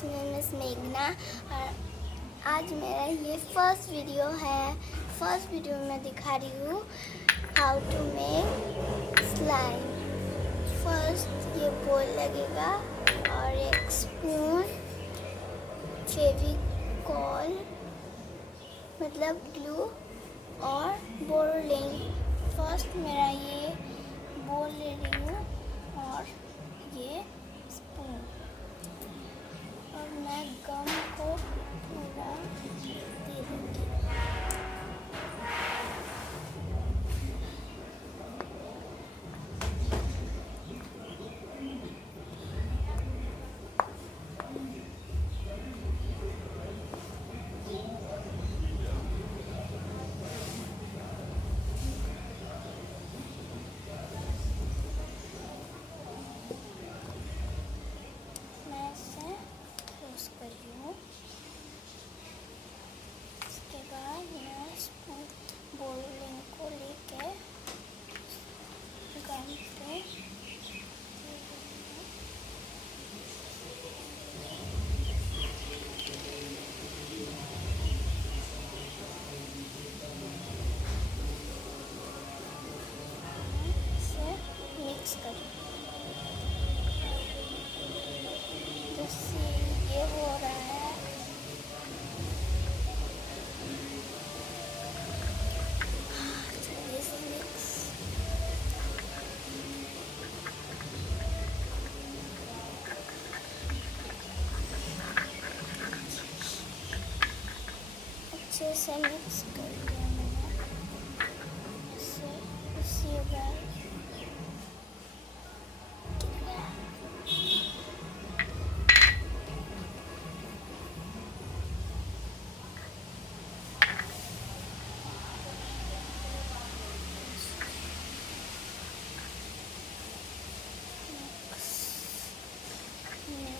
It's me miss मेघना। और आज मेरा ये फर्स्ट वीडियो है। फर्स्ट वीडियो में दिखा रही हूँ how to make slime. First ये बोल लगेगा और एक स्पून, फेविकॉल मतलब ग्लू और बोरोलिन। फर्स्ट मेरा ये बोल ले रही हूँ और ये स्पून, और मैं गम को पूरा दे दूँगी। मैं इसे क्लोज कर रही हूँ। इसके बाद मैं स्पून बोलिंग को लेके गम पे इसे मिक्स करूँ। जिससे ये हो रहा है, जल्दी से मिक्स। अच्छे से मिक्स कर दिया मैंने। इसे उसी बार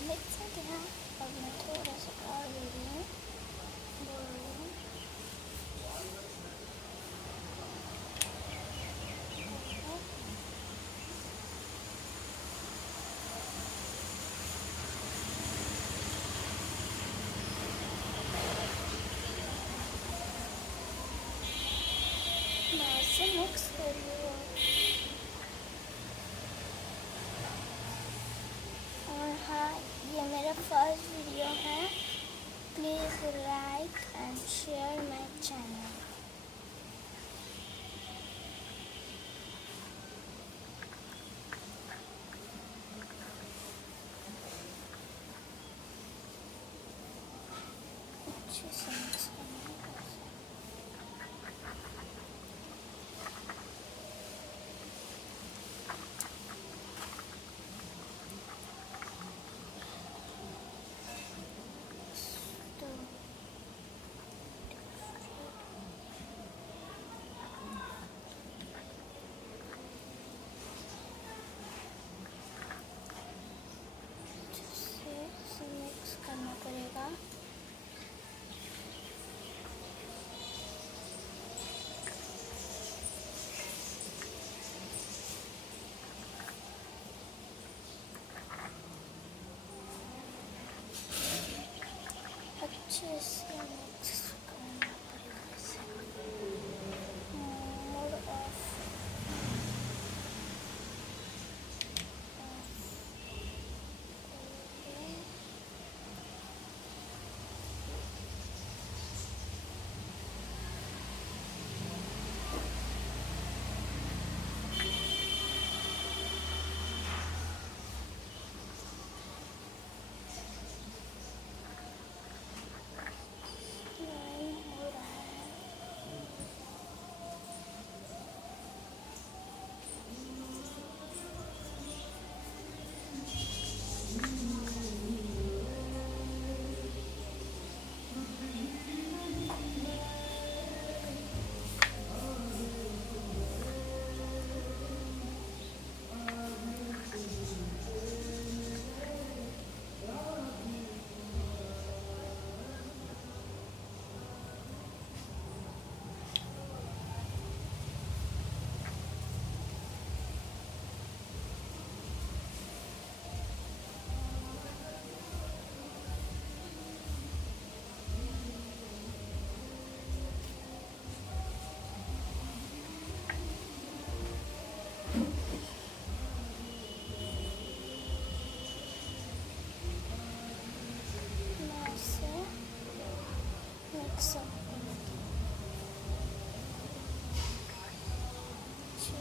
मिक्स हो गया। अब मैं थोड़ा सा और ले रही हूँ बोरोलिन। मैं इसे मिक्स कर रही हूँ। और हाँ, ये मेरा फर्स्ट वीडियो है। Please like and share my channel. अच्छे से मिक्स करना है। तो इसे मिक्स करना पड़ेगा। अच्छे से मिक्स करना पड़ेगा इसे। मोड ऑफ सब अच्छे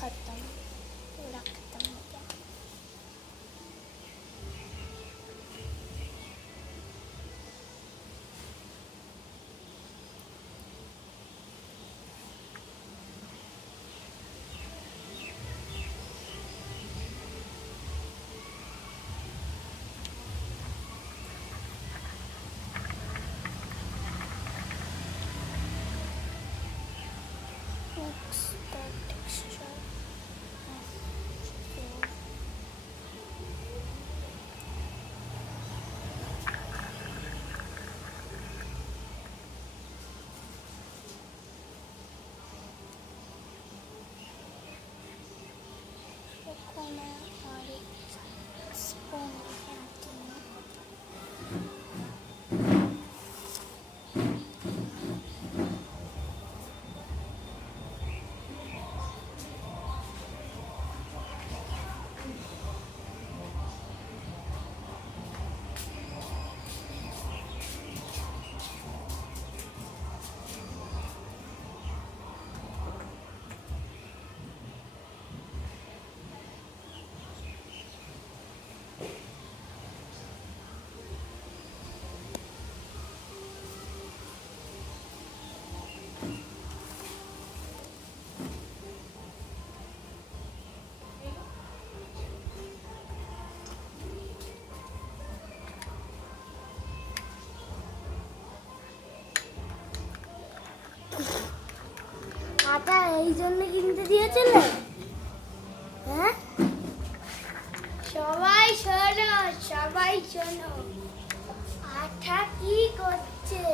खत्म, पूरा खत्म हो गया। Next, the texture. Spoon আটা এই জন্য কিনতে দিয়েছিলে? হ্যাঁ, সবাই শোনো, সবাই শোনো, আটা কি করছে?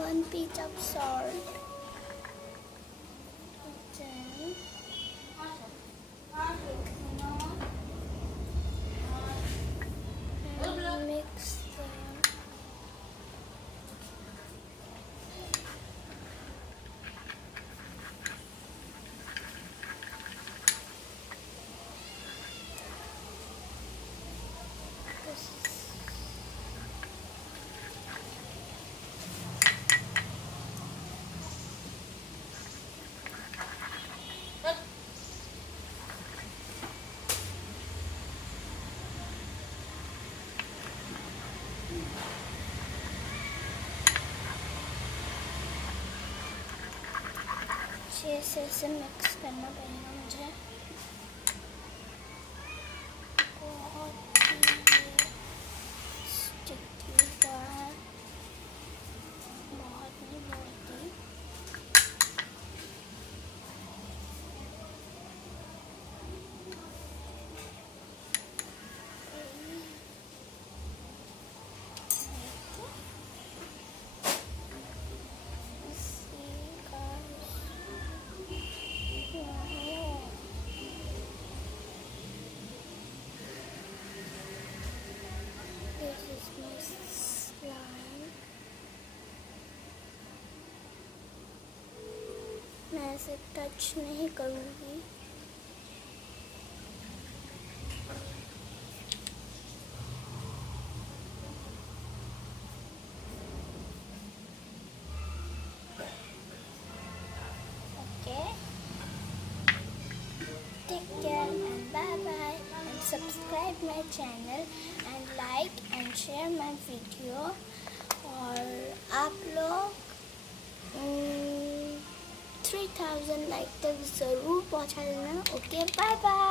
1 pinch of salt. Then and mix them. अच्छे से इसे मिक्स करना पड़ेगा मुझे। बहुत ही स्टिकी है, बहुत नहीं बहुत ही। मैं इसे टच नहीं करूँगी। Okay, take care and bye bye and subscribe my channel and like and share my video. और आप लोग 3000 लाइक तक ज़रूर पहुंचा देना। Okay, bye bye.